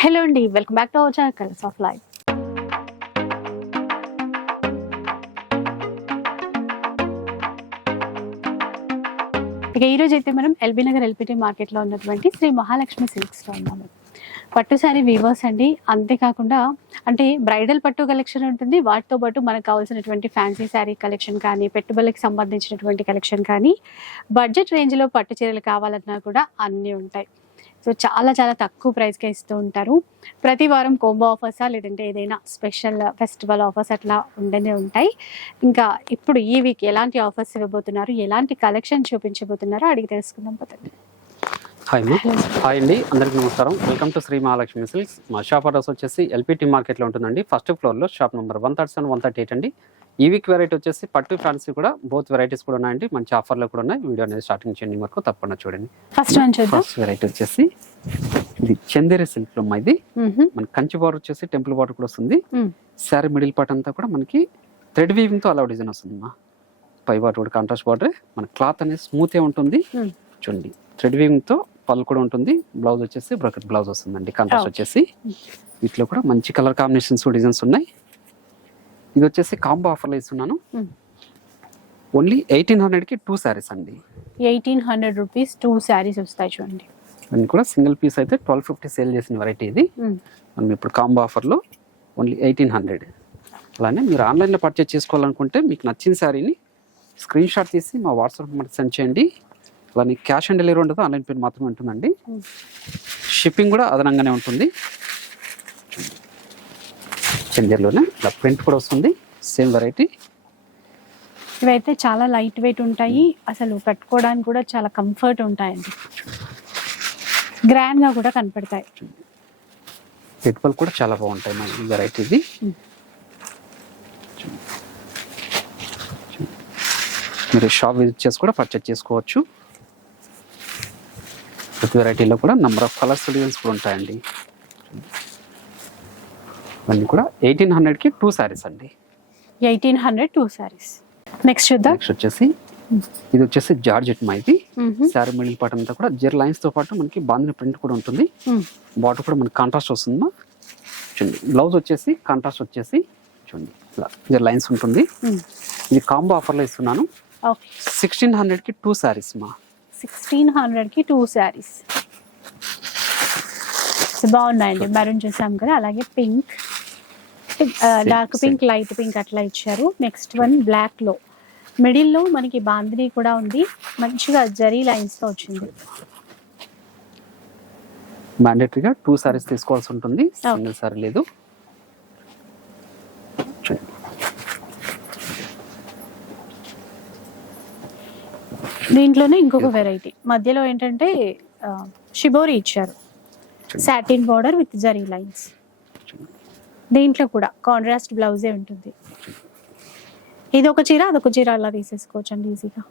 Hello అండి welcome back to our channel colours of life ఇక ఈరోజు అయితే మనం ఎల్బీ నగర్ ఎల్పిటి మార్కెట్లో ఉన్నటువంటి శ్రీ మహాలక్ష్మి సిల్క్స్లో ఉన్నాము. పట్టు శారీ వీవర్స్ అండి అంతేకాకుండా అంటే బ్రైడల్ పట్టు కలెక్షన్ ఉంటుంది. వాటితో పాటు మనకు కావాల్సినటువంటి ఫ్యాన్సీ శారీ కలెక్షన్ కానీ పెట్టుబడులకు సంబంధించినటువంటి కలెక్షన్ కానీ బడ్జెట్ రేంజ్లో పట్టు చీరలు కావాలన్నా కూడా అన్నీ ఉంటాయి. సో చాలా చాలా తక్కువ ప్రైస్కే ఇస్తూ ఉంటారు. ప్రతి వారం కోంబో ఆఫర్సా లేదంటే ఏదైనా స్పెషల్ ఫెస్టివల్ ఆఫర్స్ అట్లా ఉండనే ఉంటాయి. ఇంకా ఇప్పుడు ఈ వీక్ ఎలాంటి ఆఫర్స్ ఇవ్వబోతున్నారు? ఎలాంటి కలెక్షన్ చూపించబోతున్నారో అడిగి తెలుసుకుందాం పోతుంది హాయ్ మా హాయ్ అండి. అందరికీ నమస్కారం. Welcome to Shri Mahalakshmi silks. మా షాప్ అడ్రస్ వచ్చేసి ఎల్పిటి మార్కెట్లో ఉంటుందండి. ఫస్ట్ ఫ్లోర్లో shop number one thirty seven one thirty eight అండి. ఈ వీక్ వెరైటీ వచ్చేసి పట్టు ఫ్యాన్సీ కూడా బోత్ వెరైటీస్ కూడా ఉన్నాయండి. మంచి ఆఫర్లో కూడా ఉన్నాయి. వీడియో అనేది స్టార్టింగ్ చేయండి వరకు తప్పకుండా చూడండి. ఫస్ట్ ఫస్ట్ వెరైటీ వచ్చేసి ఇది చందేరి సిల్క్లో ఇది. మన కంచి బార్డర్ వచ్చేసి టెంపుల్ బార్డర్ కూడా వస్తుంది. శారీ మిడిల్ పార్ట్ అంతా కూడా మనకి థ్రెడ్ వీవింగ్తో అలా డిజైన్ వస్తుంది మా పై బార్డర్ కూడా కాంట్రాస్ట్ బార్డర్. మన క్లాత్ అనేది స్మూత్ ఉంటుంది. చూడండి. థ్రెడ్ వీవింగ్తో పళ్ళు కూడా ఉంటుంది. బ్లౌజ్ వచ్చేసి బ్రకెట్ బ్లౌజ్ వస్తుందండి. Contrast Okay. వచ్చేసి వీటిలో కూడా మంచి కలర్ కాంబినేషన్స్ డిజైన్స్ ఉన్నాయి. ఇది వచ్చేసి కాంబో ఆఫర్లో ఇస్తున్నాను. మ్. ఓన్లీ ఎయిటీన్ హండ్రెడ్కి టూ శారీస్ అండి. Eighteen hundred rupees two saris వస్తాయి చూడండి. అన్ని కూడా సింగిల్ పీస్ అయితే ట్వెల్వ్ ఫిఫ్టీ సేల్ చేసిన వెరైటీ ఇది. మ్. మనం ఇప్పుడు కాంబో ఆఫర్లో ఓన్లీ ఎయిటీన్ హండ్రెడ్. అలానే మీరు ఆన్లైన్లో పర్చేస్ చేసుకోవాలనుకుంటే మీకు నచ్చిన శారీని స్క్రీన్ షాట్ తీసి మా వాట్సాప్ నెంబర్కి సెండ్ చేయండి. అలానే క్యాష్ ఆన్ డెలివరీ ఉండదు ఆన్లైన్ పేమెంట్ మాత్రమే ఉంటుందండి. షిప్పింగ్ కూడా అదనంగానే ఉంటుంది. చందేర్లోనే ఇలా ప్రింట్ కూడా వస్తుంది సేమ్ వెరైటీ. ఇవైతే చాలా లైట్ వెయిట్ ఉంటాయి. అసలు కట్టుకోవడానికి కూడా చాలా కంఫర్ట్ ఉంటాయండి. గ్రాండ్గా కూడా కనపడతాయి. పెట్టుబడులు కూడా చాలా బాగుంటాయి మన ఈ వెరైటీ ఇది Hmm. మీరు షాప్ విజిట్ చేసి కూడా పర్చేస్ చేసుకోవచ్చు. ప్రతి వెరైటీలో కూడా నెంబర్ ఆఫ్ కలర్స్ డిజైన్స్ కూడా ఉంటాయండి. ఇవన్నీ కూడా ఎయిటీన్ హండ్రెడ్కి టూ శారీస్ అండి. Eighteen hundred two saris next చూద్దాం. నెక్స్ట్ వచ్చేసి ఇది వచ్చేసి జార్జెట్ మా ఇది. శారీ మిడిల్ పార్ట్ అంతా కూడా జెర్ లైన్స్తో పాటు మనకి బాందిని ప్రింట్ కూడా ఉంటుంది. బాటర్ కూడా మనకి కాంట్రాస్ట్ వస్తుందా చూడండి బ్లౌజ్ వచ్చేసి కాంట్రాస్ట్ వచ్చేసి చూడండి ఇలా జెర్ లైన్స్ ఉంటుంది. ఇది కాంబో ఆఫర్లో ఇస్తున్నాను. సిక్స్టీన్ హండ్రెడ్కి టూ శారీస్ మా. సిక్స్టీన్ హండ్రెడ్కి టూ శారీస్ బాగున్నాయండి మెరూన్ చూసాం కదా అలాగే pink dark. Pink light pink అట్లా ఇచ్చారు. నెక్స్ట్ వన్ బ్లాక్లో. మిడిల్లో మనకి బాందిని కూడా ఉంది. మంచిగా జరీ లైన్స్తో వచ్చింది. మ్యాండేటరీగా టూ శారీస్ తీసుకోవాల్సి ఉంటుంది. సింగిల్ శారీ లేదు. దీంట్లోనే ఇంకొక వెరైటీ మధ్యలో ఏంటంటే షిబోరి ఇచ్చారు. Satin border with zari lines దీంట్లో కూడా కాంట్రాస్ట్ బ్లౌజే ఉంటుంది. ఇది ఒక చీర అదొక చీర అలా తీసేసుకోవచ్చు అండి ఈజీగా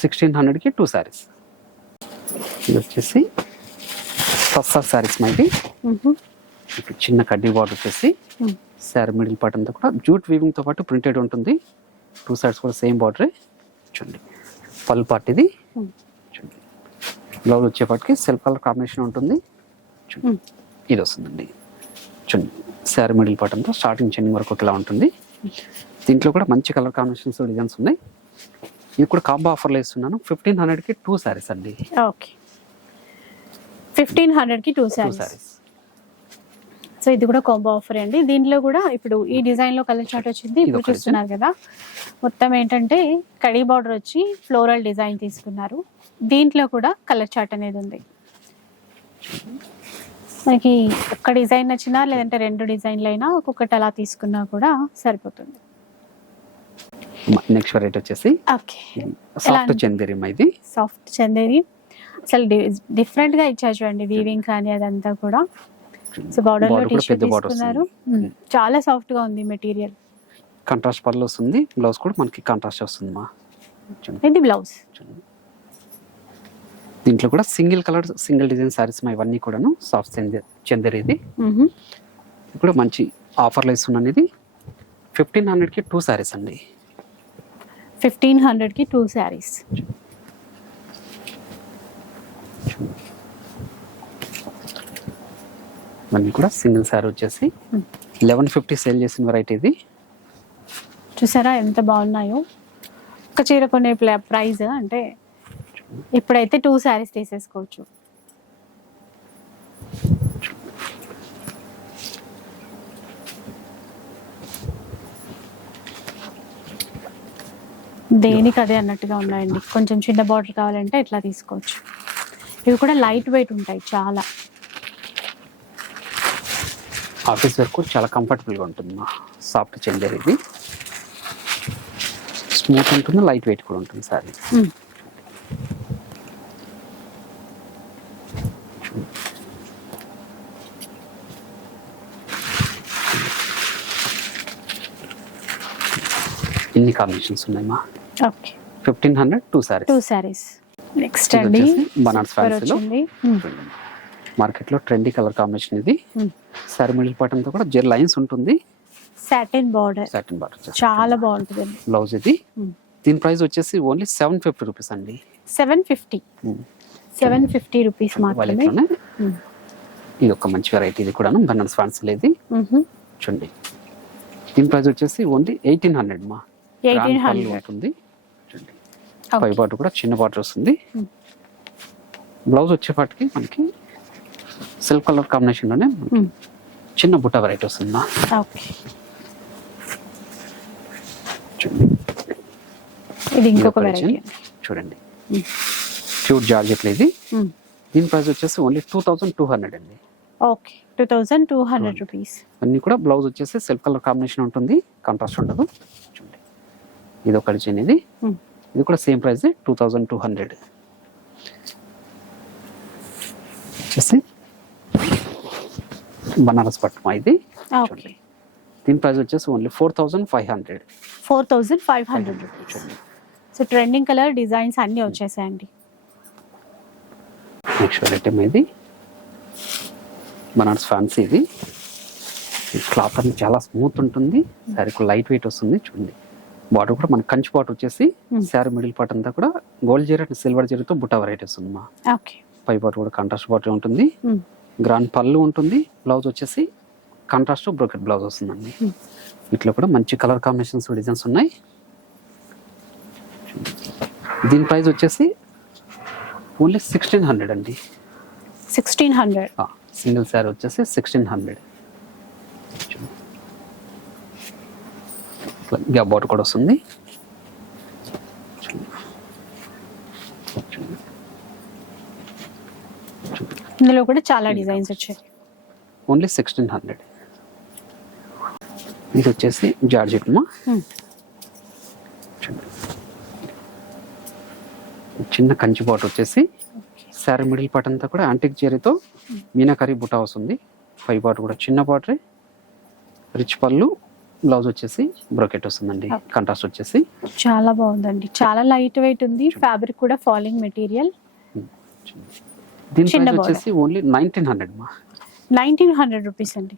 సిక్స్టీన్ హండ్రెడ్కి టూ శారీస్ ఇది వచ్చేసి ఫస్ట్ శారీస్ ఇక్కడ చిన్న కడ్డీ బార్డర్ వచ్చేసి శారీ మిడిల్ పార్ట్ అంతా కూడా జూట్ వీవింగ్తో పాటు ప్రింటెడ్ ఉంటుంది. టూ సైడ్స్ కూడా సేమ్ బార్డర్ చూడండి. పళ్ళు పార్ట్ ఇది బ్లౌజ్ వచ్చేపాటికి సెల్ఫ్ కలర్ కాంబినేషన్ ఉంటుంది. ఇది వస్తుందండి. చూడండి శారీ మిడిల్ పార్ట్ అంతా స్టార్టింగ్ చెండింగ్ వరకు ఇలా ఉంటుంది. దీంట్లో కూడా మంచి కలర్ కాంబినేషన్స్ డిజైన్స్ ఉన్నాయి. ఇది కూడా కాంబో ఆఫర్లో ఇస్తున్నాను. ఫిఫ్టీన్ హండ్రెడ్కి టూ శారీస్ అండి. ఓకే ఫిఫ్టీన్ హండ్రెడ్కి టూ శారీస్ సో ఇది కూడా కాంబో ఆఫర్ అండి. దీంట్లో కూడా ఇప్పుడు ఈ డిజైన్లో కలర్ చార్ట్ వచ్చింది ఇప్పుడు చూస్తున్నారు కదా. మొత్తం ఏంటంటే కడీ బార్డర్ వచ్చి ఫ్లోరల్ డిజైన్ తీసుకున్నారు. దీంట్లో కూడా కలర్ చార్ట్ అనేది ఉంది. మనకి ఒక్క డిజైన్ నచ్చినా లేదంటే రెండు డిజైన్లు అయినా ఒక్కొక్కటి అలా తీసుకున్నా కూడా సరిపోతుంది. నెక్స్ట్ వెరైటీ వచ్చేసి ఓకే. సాఫ్ట్? చందేరి ఇది. సాఫ్ట్ చందేరి అసలు డిఫరెంట్గా ఇచ్చారు చూడండి వీవింగ్ కానీ అదంతా కూడా. సో బార్డర్లో border తీసుకున్నారు. చాలా సాఫ్ట్గా ఉంది మెటీరియల్ కాంట్రాస్ట్ పళ్ళు వస్తుంది. బ్లౌజ్ కూడా మనకి కాంట్రాస్ట్ వస్తుంది మా. ఇది బ్లౌజ్. దీంట్లో కూడా single colour single design saris మా ఇవన్నీ కూడాను సాఫ్ట్ చందేరి ఇది కూడా మంచి ఆఫర్లో ఇస్తున్నాను ఇది ఫిఫ్టీన్ హండ్రెడ్కి టూ సారీస్ అండి. ఫిఫ్టీన్ హండ్రెడ్కి టూ శారీస్ ఇవన్నీ కూడా సింగిల్ సారీ వచ్చేసి లెవెన్ ఫిఫ్టీ సేల్ చేసిన వెరైటీ ఇది. చూసారా ఎంత బాగున్నాయో? ఒక చీర కొనే ప్రైస్ అంటే ఇప్పుడైతే టూ శారీస్ తీసేసుకోవచ్చు. దేనికి అదే అన్నట్టుగా ఉన్నాయండి. కొంచెం చిన్న బార్డర్ కావాలంటే ఇట్లా తీసుకోవచ్చు. ఇవి కూడా లైట్ వెయిట్ ఉంటాయి చాలా. ఆఫీస్ వేర్ కూడా చాలా కంఫర్టబుల్గా ఉంటుంది. మా సాఫ్ట్ చెందర్ ఇది. స్మూత్ ఉంటుంది లైట్ వెయిట్ కూడా ఉంటుంది సారీ. ఇన్ని కాంబినేషన్స్ ఉన్నాయి మా. Okay. Fifteen hundred two sari two saris next అండి. బనారస్ ఫ్యాన్సీలో. మార్కెట్లో ట్రెండీ కలర్ కాంబినేషన్ ఇది. సారీ మిడిల్ పార్ట్ కూడా జెర్ లైన్స్ ఉంటుంది. సాటిన్ బార్డర్ సాటిన్ బార్డర్ చాలా బాగుంటుంది బ్లౌజ్ ఇది. మ్మ్. దీని ప్రైస్ వచ్చేసి ఓన్లీ సెవెన్ ఫిఫ్టీ రూపీస్ అండి. Seven fifty seven fifty rupees మాత్రమే. మ్మ్. ఇది ఒక మంచి వెరైటీ ఇది కూడా ఫ్యాన్సీ ఇది. మ్మ్. చూడండి. దీని ప్రైస్ వచ్చేసి ఓన్లీ ఎయిటీన్ హండ్రెడ్ మా. ఎయిటీన్ హండ్రెడ్ ఉంటుంది. పై బాటర్ కూడా చిన్న బాటర్ వస్తుంది. Hmm. బ్లౌజ్ వచ్చేపాటికి మనకి సిల్క్ కలర్ కాంబినేషన్లోనే చిన్న బుట్ట వెరైటీ వస్తుంది? ఇది ఇంకొక. చూడండి. ప్యూర్ జార్జెట్ ఇది. దీని ప్రైస్ వచ్చేసి only two thousand two hundred అండి. Okay two thousand two hundred rupees అన్ని కూడా బ్లౌజ్ వచ్చేసి సిల్క్ కలర్ కాంబినేషన్ ఉంటుంది. కాంట్రాస్ట్ ఉండదు. చూడండి. ఇది ఒక డిజైన్ ఇది. ఇది కూడా same price two thousand two hundred వచ్చేసి బనారస్ పట్టు ఇది? దీని ప్రైస్ వచ్చేసి only four thousand five hundred. Four thousand five hundred rupees so trending colour designs అన్నీ వచ్చేసాయండి. నెక్స్ట్ వెరైటీ ఇది బనారస్ ఫ్యాన్సీ ఇది. క్లాత్ అనేది చాలా స్మూత్ ఉంటుంది. శారీ లైట్ వెయిట్ వస్తుంది. చూడండి. బాటర్ కూడా మన కంచి బాటర్ వచ్చేసి Hmm. శారీ మిడిల్ పార్ట్ అంతా కూడా గోల్డ్ జీరో అండ్ సిల్వర్ జీరోతో బుట్ట వెరైటీ వస్తుంది మా ఓకే. పై బాటర్ కూడా కాంట్రాస్ట్ బాటర్ ఉంటుంది. గ్రాండ్ పళ్ళు ఉంటుంది బ్లౌజ్ వచ్చేసి కాంట్రాస్ట్ బ్రోకెట్ బ్లౌజ్ వస్తుందండి. వీటిలో కూడా మంచి కలర్ కాంబినేషన్స్ డిజైన్స్ ఉన్నాయి. దీని ప్రైస్ వచ్చేసి ఓన్లీ సిక్స్టీన్ హండ్రెడ్ అండి. సిక్స్టీన్ హండ్రెడ్ సింగిల్ శారీ వచ్చేసి సిక్స్టీన్ హండ్రెడ్ గ్యాప్ బాట్ కూడా వస్తుంది. ఇందులో కూడా చాలా డిజైన్స్ వచ్చాయి. ఓన్లీ సిక్స్టీన్ హండ్రెడ్ ఇది వచ్చేసి జార్జెట్ మా Hmm. చిన్న కంచి బాట్ వచ్చేసి శారీ మిడిల్ పార్ట్ అంతా కూడా యాంటిక్ జరీతో మీనాకరీ బుటా వస్తుంది పై పార్ట్ కూడా చిన్న బాటర్ రిచ్ పళ్ళు బ్లౌజ్ వచ్చేసి బ్రోకెట్ వస్తుందండి. కంట్రాస్ట్ వచ్చేసి. చాలా బాగుందండి. చాలా లైట్ వెయిట్ ఉంది. ఫ్యాబ్రిక్ కూడా ఫాలింగ్ మెటీరియల్ దీని చిన్న ప్రైస్. వచ్చేసి ఓన్లీ నైన్టీన్ హండ్రెడ్ మా నైన్టీన్ హండ్రెడ్ రూపీస్ అండి.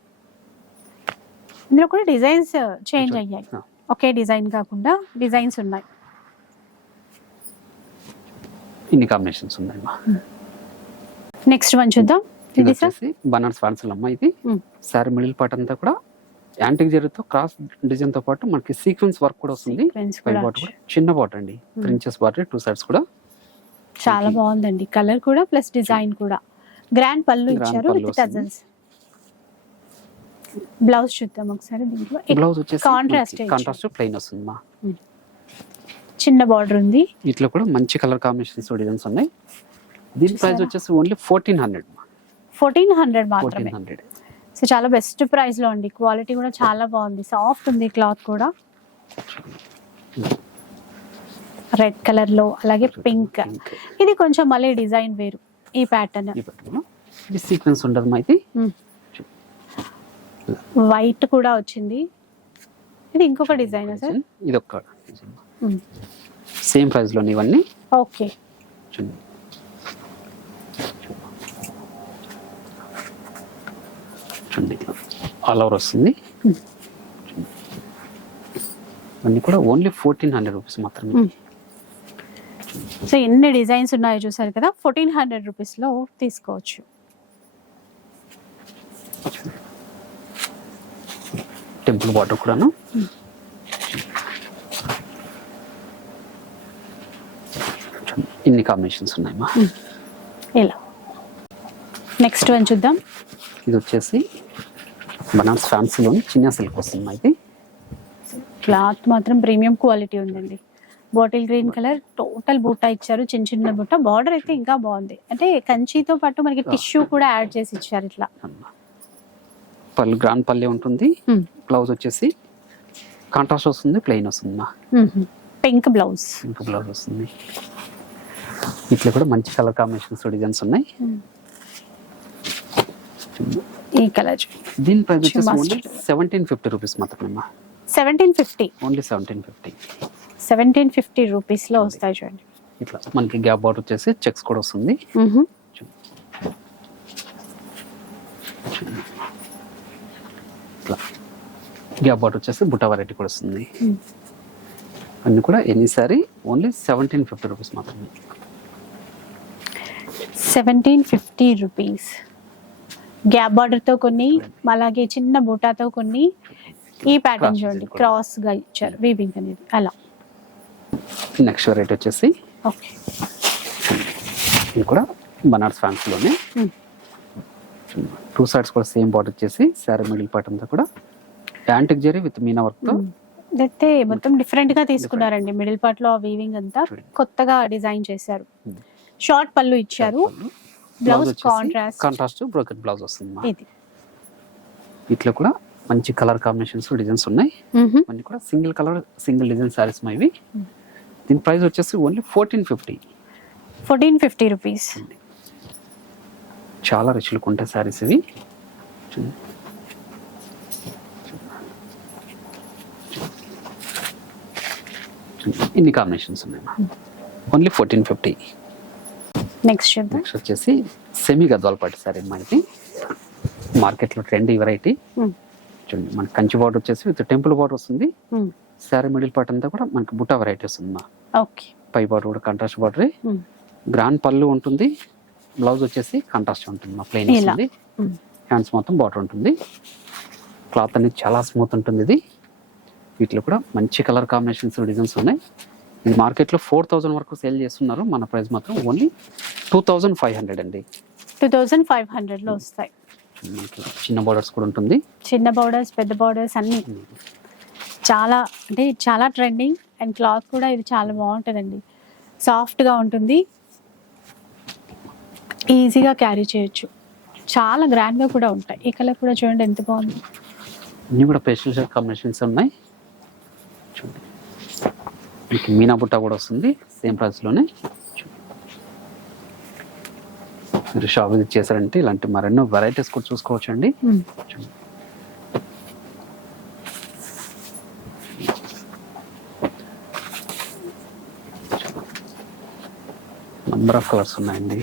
ఇందులో కూడా డిజైన్స్ చేంజ్ కొంచెం, అయ్యాయి. ఒకే డిజైన్ కాకుండా డిజైన్స్ ఉన్నాయి. ఇన్ని కాంబినేషన్స్ ఉన్నాయి మా నెక్స్ట్ వన్ చూద్దాం. ఇది ఇది సార్? వచ్చేసి బనార్స్ ఫ్యాన్సల్ అమ్మ ఇది. శారీ మిడిల్ పార్ట్ అంతా కూడా యాంటిక్ జరీతో క్రాస్ డిజైన్తో పాటు మనకి సీక్వెన్స్ వర్క్ కూడా వస్తుంది. Sequence పై కూడా బాట్ కూడా చిన్న బాట్ అండి. Three inches border two sides కూడా. చాలా బాగుందండి. కలర్ కూడా ప్లస్ డిజైన్ కూడా. గ్రాండ్ పళ్ళు ఇచ్చారు విత్. టజల్స్ బ్లౌజ్ చూద్దాం ఒకసారి దీంట్లో. బ్లౌజ్ వచ్చేసి కాంట్రాస్ట్ కాంట్రాస్ట్ ప్లెయిన్ వస్తుంది మా చిన్న బార్డర్ ఉంది. వీటిలో కూడా మంచి కలర్ కాంబినేషన్స్ డిజైన్స్ ఉన్నాయి. దీని ప్రైస్? వచ్చేసి only fourteen hundred fourteen hundred మాత్రమే. సో చాలా బెస్ట్ ప్రైస్లో అండి. క్వాలిటీ కూడా చాలా బాగుంది. సాఫ్ట్ ఉంది క్లాత్ కూడా. రెడ్ కలర్లో అలాగే పింక్. ఇది కొంచెం మళ్ళీ డిజైన్ వేరు ఈ ప్యాటర్న్. ఇది సీక్వెన్స్ ఉండదు మా ఇది. వైట్ కూడా వచ్చింది. ఇది ఇంకొక డిజైన్ సార్? ఇది ఒక్క సేమ్ ప్రైస్లోని ఇవన్నీ. ఓకే. చూడండి ఆల్ ఓవర్ వస్తుంది. ఇవన్నీ కూడా ఓన్లీ ఫోర్టీన్ హండ్రెడ్ రూపీస్ మాత్రమే. సో ఎన్ని డిజైన్స్ ఉన్నాయో చూసారు కదా ఫోర్టీన్ హండ్రెడ్ రూపీస్లో తీసుకోవచ్చు. టెంపుల్ బార్డర్ కూడాను. ఇన్ని కాంబినేషన్స్ ఉన్నాయి మా ఇలా నెక్స్ట్ వన్ చూద్దాం. ఇది వచ్చేసి బనాన్స్ ఫ్యాన్సీలోని చిన్న సిల్క్ వస్తుంది ఇది. క్లాత్ మాత్రం ప్రీమియం క్వాలిటీ ఉందండి. బాటిల్ గ్రీన్ కలర్ టోటల్ బూటా ఇచ్చారు చిన్న చిన్న బుట్ట. బార్డర్ అయితే ఇంకా బాగుంది. అంటే కంచితో పాటు మనకి టిష్యూ కూడా యాడ్ చేసి ఇచ్చారు ఇట్లా. పళ్ళు గ్రాండ్ పల్లె ఉంటుంది. బ్లౌజ్ వచ్చేసి కాంట్రాస్ట్ వస్తుంది ప్లెయిన్ వస్తుంది మా. పింక్ బ్లౌజ్ ఇంకా బ్లౌజ్ వస్తుంది. ఇట్లా కూడా మంచి కలర్ కాంబినేషన్స్ డిజైన్స్ ఉన్నాయి. ఈ కలర్ దీని ప్రైస్ వచ్చేసి. ఓన్లీ సెవెంటీన్ ఫిఫ్టీ రూపీస్ మాత్రమే seventeen fifty only seventeen fifty seventeen fifty రూపీస్లో వస్తాయి చూడండి. ఇట్లా మనకి గ్యాప్ బార్డర్ వచ్చేసి చెక్స్ కూడా వస్తుంది. ఇట్లా గ్యాప్ బార్డర్ వచ్చేసి బుట్ట వెరైటీ కూడా వస్తుంది. అన్ని కూడా any sari only seventeen fifty rupees మాత్రమే. సెవెంటీన్ ఫిఫ్టీ రూపీస్ గ్యాప్ బార్డర్తో కొన్ని అలాగే చిన్న బూటాతో కొన్ని ఈ ప్యాటర్న్ చూడండి design కూడా. క్రాస్గా ఇచ్చారు. వీవింగ్ అనేది అలా. నెక్స్ట్ వెరైటీ వచ్చేసి ఓకే. ఇది కూడా బనార్స్ ఫ్యాన్సీలోనే. టూ సైడ్స్ కూడా సేమ్ బార్డర్ వచ్చేసి శారీ మిడిల్ పార్ట్ అంతా కూడా. యాంటిక్ జరీ విత్ మీనా వర్క్తో అయితే మొత్తం డిఫరెంట్గా తీసుకున్నారండి. మిడిల్ పార్ట్లో వీవింగ్ అంతా కొత్తగా డిజైన్ చేశారు. షార్ట్ పళ్ళు ఇచ్చారు. Blouse contrast contrast brocade blouse వస్తుంది. ఇది. ఇట్లా కూడా మంచి కలర్ కాంబినేషన్స్ డిజైన్స్ ఉన్నాయి. అన్ని కూడా single colour single design saris మా ఇవి. దీని ప్రైస్ వచ్చేసి only fourteen fifty. Fourteen fifty rupees. చాలా రిచ్ లుక్ ఉంటాయి సారీస్ ఇవి. ఇన్ని కాంబినేషన్స్ ఉన్నాయి only fourteen fifty. Next next వచ్చేసి సెమీ గద్వాల పట్టు సారీ అమ్మా ఇది. మార్కెట్లో ట్రెండ్ ఈ వెరైటీ. చూడండి మనకి కంచి బార్డర్ వచ్చేసి విత్ టెంపుల్ బార్డర్ వస్తుంది. శారీ మిడిల్ పార్ట్ అంతా కూడా మనకి బుట్ట వెరైటీ వస్తుంది ఓకే. పై బార్డర్ కూడా కంట్రాస్ట్ బార్డర్. గ్రాండ్ పళ్ళు ఉంటుంది బ్లౌజ్ వచ్చేసి కాంట్రాస్ట్ ఉంటుంది మా ప్లెయిన్. హ్యాండ్స్ మొత్తం బార్డర్ ఉంటుంది. క్లాత్ అనేది చాలా స్మూత్ ఉంటుంది ఇది. వీటిలో కూడా మంచి కలర్ కాంబినేషన్స్ డిజైన్స్ ఉన్నాయి. ఇది మార్కెట్లో ఫోర్ థౌజండ్ వరకు సేల్ చేస్తున్నారు. మన ప్రైస్ మాత్రం only two thousand five hundred అండి. టూ థౌజండ్ ఫైవ్ హండ్రెడ్లో వస్తాయి. చిన్న బార్డర్స్ కూడా ఉంటుంది. చిన్న బౌడర్స్ పెద్ద బౌడర్స్ అన్ని. చాలా అంటే చాలా ట్రెండింగ్ అండ్ క్లాత్ కూడా ఇది చాలా బాగుంటుందండి. సాఫ్ట్గా ఉంటుంది. ఈజీగా క్యారీ చేయొచ్చు. చాలా గ్రాండ్గా కూడా ఉంటాయి. ఈ కలర్ కూడా చూడండి ఎంత బాగుంది. ఇన్ని కూడా పేస్టల్ కాంబినేషన్స్ ఉన్నాయి. చూడండి. మీకు మీనా బుట్ట కూడా వస్తుంది. సేమ్ ప్రైస్లోనే మీరు షాప్ విజిట్ చేశారంటే ఇలాంటి మరెన్నో వెరైటీస్ కూడా చూసుకోవచ్చు అండి నంబర్ ఆఫ్ కలర్స్ ఉన్నాయండి.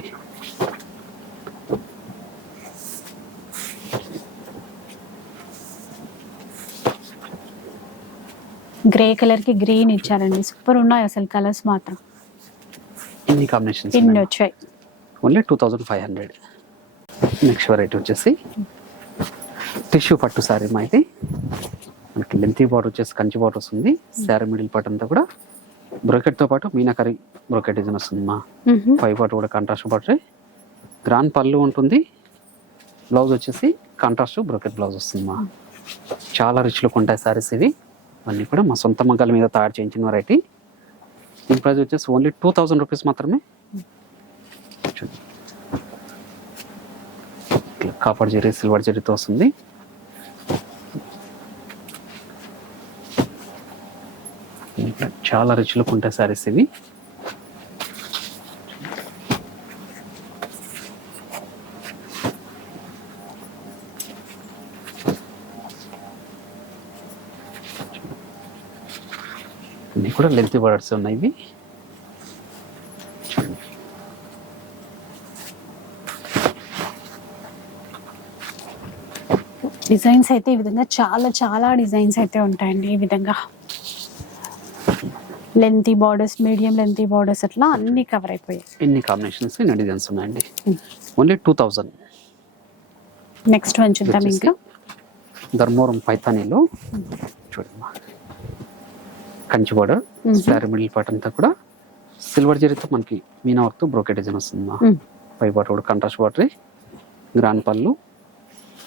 గ్రే కలర్కి గ్రీన్ ఇచ్చారండి. సూపర్ ఉన్నాయి అసలు కలర్స్ మాత్రం. ఇన్ని కాంబినేషన్స్ ఇన్ని వచ్చాయి. Only two thousand five hundred. Next variety వచ్చేసి టిష్యూ పట్టు శారీ మా ఇది మనకి లెంతీ బార్డర్ వచ్చేసి కంచి బార్డర్ వస్తుంది శారీ మిడిల్ పార్ట్ అంతా కూడా బ్రోకెట్తో పాటు మీనాకరి బ్రోకెట్ డిజైన్ వస్తుంది మా. మ్హూ. పై పార్ట్ కూడా కాంట్రాస్ట్ బార్డర్ గ్రాండ్ పళ్ళు ఉంటుంది. బ్లౌజ్ వచ్చేసి కాంట్రాస్ట్ బ్రోకెట్ బ్లౌజ్ వస్తుంది మా. చాలా రిచ్ లుక్ ఉంటాయి సారీస్ ఇవి. అన్నీ కూడా మా సొంత మగ్గాల మీద తయారు చేయించిన వెరైటీ దీని ప్రైస్ వచ్చేసి ఓన్లీ టూ థౌజండ్ రూపీస్ మాత్రమే. కాపర్ జరీ సిల్వర్ జరీతో వస్తుంది ఇట్లా చాలా రిచ్ లుక్ ఉంటాయి సారీస్ ఇవి. ఇన్ని కూడా లెంత్ బర్డ్స్ ఉన్నాయి ఇవి. డిజైన్స్ అయితే ఈ విధంగా చాలా చాలా డిజైన్స్ అయితే ఉంటాయండి. ఈ విధంగా lengthy borders medium lengthy borders అట్లా అన్ని కవర్ అయిపోయాయి. ఎన్ని కాంబినేషన్స్ ఎన్ని డిజైన్స్ ఉన్నాయండి? Only two thousand next one చూద్దాం ఇంకా. ధర్మవరం పైతానీలో చూడమ్మా. Kanchi border. Sari middle part అంతా కూడా సిల్వర్ జరీతో మనకి మీనా వర్క్ బ్రోకెట్ డిజైన్ వస్తుందమ్మా. పై బాటర్ కూడా కంట్రాస్ట్ బాటరీ గ్రాండ్ పళ్ళు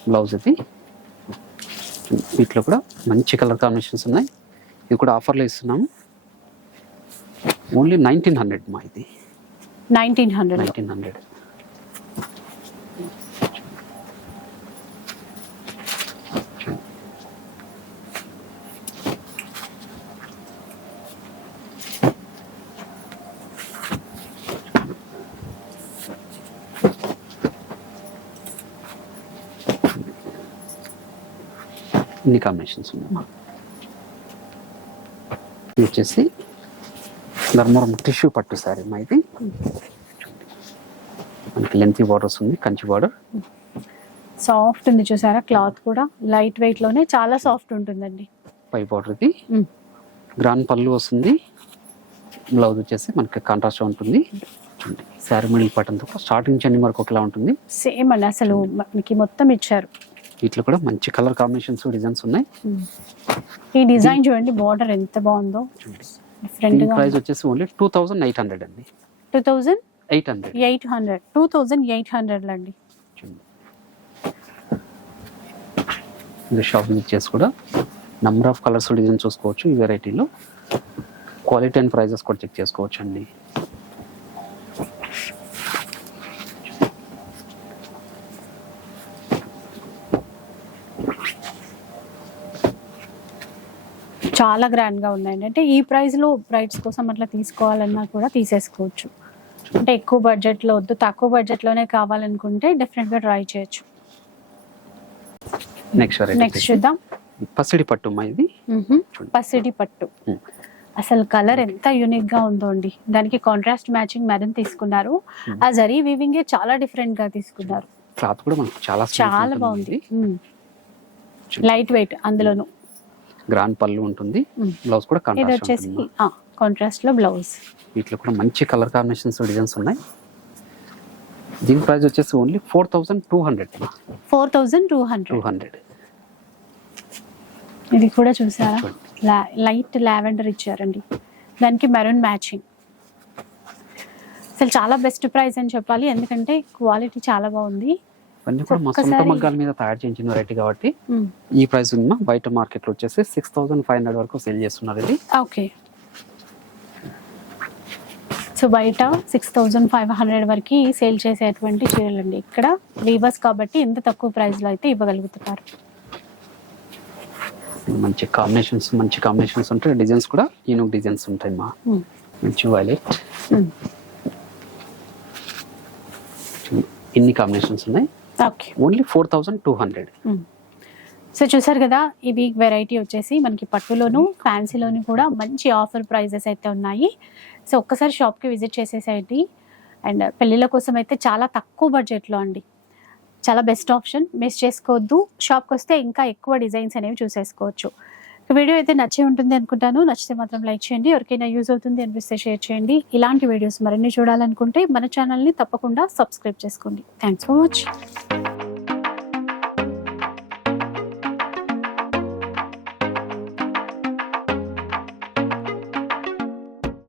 బ్లౌజ్ ఇది. వీటిలో కూడా మంచి కలర్ కాంబినేషన్స్ ఉన్నాయి. ఇది కూడా ఆఫర్లో ఇస్తున్నాము. ఓన్లీ నైన్టీన్ హండ్రెడ్ మా ఇది. Nineteen hundred. Nineteen hundred. ఇన్ని కాంబినేషన్స్ ఉన్నాయమ్మా ఇది వచ్చేసి ధర్మవరం టిష్యూ పట్టు శారీ మా ఇది. మనకి లెంత్ బార్డర్స్ ఉంది కంచి బార్డర్ సాఫ్ట్ ఉంది చూసారా? క్లాత్ కూడా లైట్ వెయిట్లోనే చాలా సాఫ్ట్ ఉంటుందండి. పై బార్డర్ ఇది. Mm. గ్రాండ్ పళ్ళు వస్తుంది. బ్లౌజ్ వచ్చేసి మనకి కాంట్రాస్ట్ ఉంటుంది. శారీ మిడిల్ కూడా స్టార్టింగ్ అన్ని వరకు ఒకలా ఉంటుంది. సేమ్ అండి అసలు మనకి మొత్తం ఇచ్చారు. వీటిలో కూడా మంచి కలర్ కాంబినేషన్స్ డిజైన్స్ ఉన్నాయి. ఈ డిజైన్ చూడండి బార్డర్ ఎంత బాగుందో. డిఫరెంట్ దీని ప్రైస్ వచ్చేసి only two thousand eight hundred అండి. Two thousand eight hundred eight hundred two thousand eight hundred అండి. ఇది షాప్ విజిట్ చేసి కూడా నెంబర్ ఆఫ్ కలర్స్ డిజైన్ చూసుకోవచ్చు. ఈ వెరైటీలో క్వాలిటీ అండ్ ప్రైజెస్ కూడా చెక్ చేసుకోవచ్చు అండి చాలా గ్రాండ్గా ఉన్నాయండి. అంటే ఈ ప్రైస్లో బ్రైడ్స్ కోసం అట్లా తీసుకోవాలన్నా కూడా తీసేసుకోవచ్చు. అంటే ఎక్కువ బడ్జెట్లో వద్దు తక్కువ బడ్జెట్లోనే కావాలనుకుంటే డెఫినెట్గా ట్రై చేయొచ్చు. నెక్స్ట్ నెక్స్ట్ చూద్దాం. పసిడి పట్టు ఇది? పసిడి పట్టు. అసలు కలర్ ఎంత యూనిక్గా ఉందో అండి. దానికి కాంట్రాస్ట్ మ్యాచింగ్ మెరూన్ తీసుకున్నారు. ఆ జరీ వీవింగ్ చాలా డిఫరెంట్గా తీసుకున్నారు. క్లాత్ కూడా మనకు చాలా చాలా బాగుంది. లైట్ వెయిట్ అందులోను. గ్రాండ్ పళ్ళు ఉంటుంది. బ్లౌజ్ కూడా కాంట్రాస్ట్ వచ్చేసి ఉంటుంది కాంట్రాస్ట్లో బ్లౌజ్. వీటిలో కూడా మంచి కలర్ కాంబినేషన్స్ డిజైన్స్ ఉన్నాయి. దీని ప్రైస్ వచ్చేసి only four thousand two hundred. Four thousand two two hundred. Hundred ఇది కూడా చూసారా? లైట్ లావెండర్ ఇచ్చారండి. దానికి మెరూన్ మ్యాచింగ్. అసలు చాలా బెస్ట్ ప్రైస్ అని చెప్పాలి. ఎందుకంటే క్వాలిటీ చాలా బాగుంది. ఇవన్నీ కూడా మా సొంత మగ్గాల మీద తయారు చేయించిన వెరైటీ కాబట్టి. ఈ ప్రైస్ ఉందా బయట మార్కెట్లో వచ్చేసి సిక్స్ థౌసండ్ ఫైవ్ హండ్రెడ్ వరకు సేల్ చేస్తున్నారు ఇది. ఓకే. సో బయట సిక్స్ థౌజండ్ ఫైవ్ హండ్రెడ్ వరకు సేల్ చేసేటువంటి చీరలండి. ఇక్కడ వీవర్స్ కాబట్టి ఎంత తక్కువ ప్రైస్లో అయితే ఇవ్వగలుగుతున్నారు? మంచి కాంబినేషన్స్ మంచి కాంబినేషన్స్ ఉంటాయి డిజైన్స్ కూడా యూనిక్ డిజైన్స్ ఉంటాయి మా. మంచి వైలెట్. ఇన్ని కాంబినేషన్స్ ఉన్నాయి. Only four thousand two hundred. So చూసారు కదా ఇవి వెరైటీ వచ్చేసి మనకి పట్టులోను ఫ్యాన్సీలోను కూడా మంచి ఆఫర్ ప్రైజెస్ అయితే ఉన్నాయి. సో ఒక్కసారి షాప్కి విజిట్ చేసేసేయండి. అండ్ పెళ్ళిళ్ళ కోసం అయితే చాలా తక్కువ బడ్జెట్లో అండి. చాలా బెస్ట్ ఆప్షన్ మిస్ చేసుకోవద్దు. షాప్కి వస్తే ఇంకా ఎక్కువ డిజైన్స్ అనేవి చూసేసుకోవచ్చు. వీడియో అయితే నచ్చే ఉంటుంది అనుకుంటాను. నచ్చితే మాత్రం లైక్ చేయండి. ఎవరికైనా యూజ్ అవుతుంది అనిపిస్తే షేర్ చేయండి. ఇలాంటి వీడియోస్ మరిన్ని చూడాలనుకుంటే మన ఛానల్ని తప్పకుండా సబ్స్క్రైబ్ చేసుకోండి. Thanks for watching.